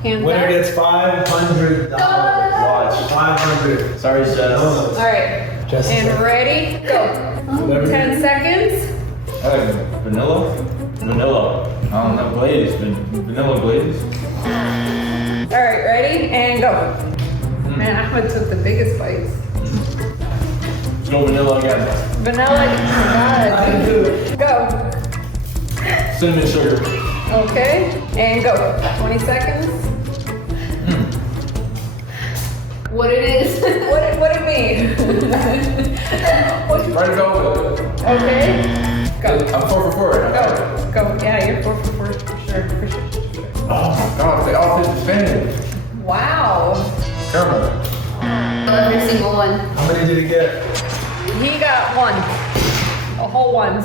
Hands Winner up. gets $500. Watch, 500. Sorry, Jess. All right. Jessica. And ready? Go. Whatever. 10 seconds. I like vanilla. Vanilla. I don't know, glaze. Vanilla glaze. All right, ready? And go. Man, Ahmed took the biggest bites. Let's go vanilla again. Vanilla, I can do it. go. Cinnamon sugar. Okay, and go. 20 seconds. What it is? What it mean? Try to go with it. Okay, go. I'm 4 for 4 right now. Go. Yeah, you're 4 for 4 for sure. For sure. Oh my god, they all fit the spinach. Wow. Caramel. Every single one. How many did he get? He got one. A whole one.